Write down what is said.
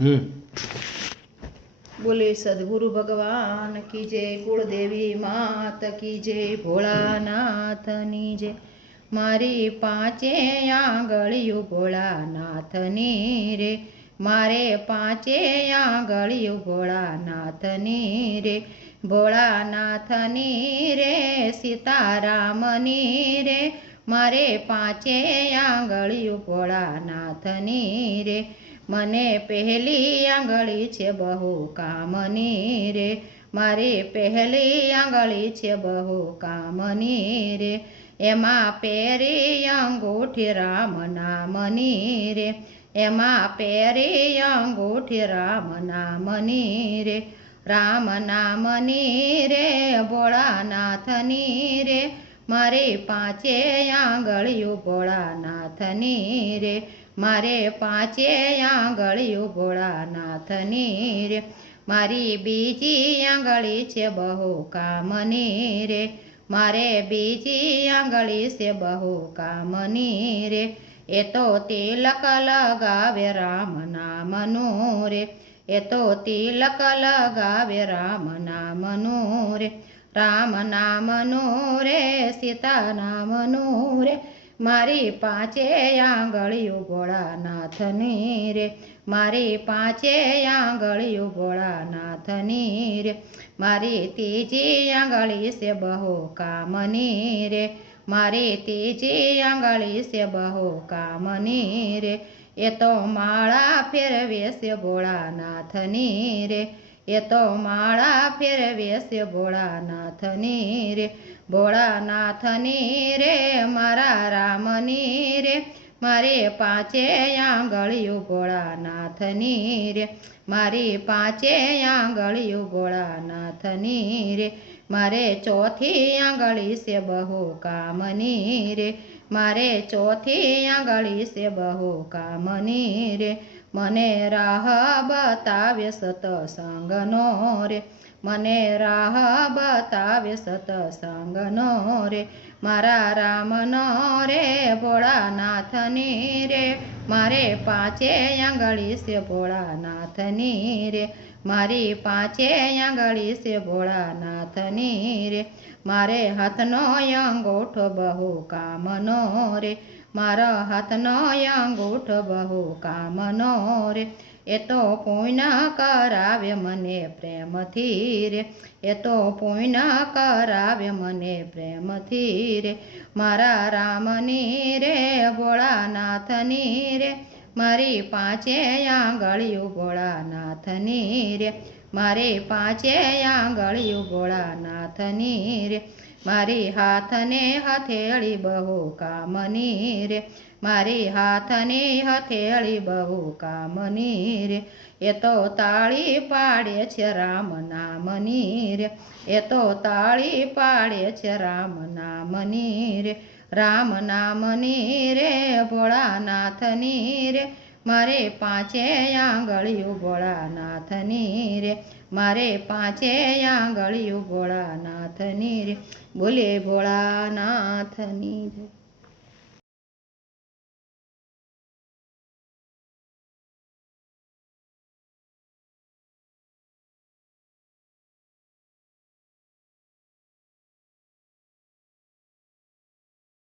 हम्म। बोले सदगुरु भगवान की जय, कुलदेवी मात की जय, भोळानाथनी जय। मारी पांचे आंगळियों भोळानाथनी रे, मारे पांचे आंगळियों भोळानाथनी रे, भोळानाथनी रे, सीतारामनी रे, मारे पांचे आंगळियों भोळानाथनी रे। मने पहली आंगળી છે બહુ કામની રે, મારી પહેલી આંગળી છે બહુ કામની રે, એમાં પહેરી અંગૂઠી રામ નામની રે, એમાં પહેરી અંગૂઠી રામ નામની રે, રામ નામની રે, ભોળાનાથની રે, મારી પાંચે આંગળીઓ ભોળાનાથની રે, મારે પાંચે આંગળીઓ ભોળાનાથની રે, મારી બીજી આંગળી છે બહુ કામની રે, મારે બીજી આંગળી છે બહુ કામની રે, એ તો તિલક લગાવે રામ નામનું રે, એ તો તિલક લગાવે રામ નામનું રે, રામ નામનું રે, સીતા નામનું રે, મારી પાંચે આંગળીઓ ભોળાનાથની રે, મારી પાંચે આંગળીઓ ભોળાનાથની રે, મારી ત્રીજી આંગળી છે બહુ કામની રે, મારી ત્રીજી આંગળી છે બહુ કામની રે, એ તો માળા ફેરવે છે ભોળાનાથની રે, એ તો માળા ફેરવે છે ભોળાનાથની રે, ભોળાનાથની રે, મારા રામની રે, મારે પાંચે આંગળીઓ ભોળાનાથની રે, મારી પાંચે આંગળીઓ ભોળાનાથની રે, મારે ચોથી આંગળી છે બહુ કામની રે, મારે ચોથી આંગળી છે બહુ કામની રે, મને રાહ બતાવે સતસંગનો રે, મને રાહ બતાવે સતસંગનો રે, મારા રામનો રે, ભોળાનાથની રે, મારે પાંચે આંગળી છે ભોળાનાથની રે, મારી પાંચે આંગળી છે ભોળાનાથની રે, મારે હાથનો અંગૂઠો બહુ કામનો રે, મારો હાથનો અંગૂઠો બહુ કામનો રે, એ તો પુણ્ય કરાવે મને પ્રેમથી રે, એ તો પુણ્ય કરાવે મને પ્રેમથી રે, મારા રામની રે, ભોળાનાથની રે, મારી પાંચે આંગળીઓ ભોળાનાથની રે, મારે પાંચે આંગળીઓ ભોળાનાથની રે, મારી હાથને હથેળી બહુ કામની રે, મારી હાથને હથેળી બહુ કામની રે, એ તો તાળી પાડે છે રામ નામની રે, એ તો તાળી પાડે છે રામ નામની રે, રામ નામની રે, ભોળાનાથની રે, મારે પાંચે આંગળીઓ ભોળાનાથની રે, મારે પાંચે આંગળીઓ ભોળાનાથની રે, બોલે ભોળાનાથની જય।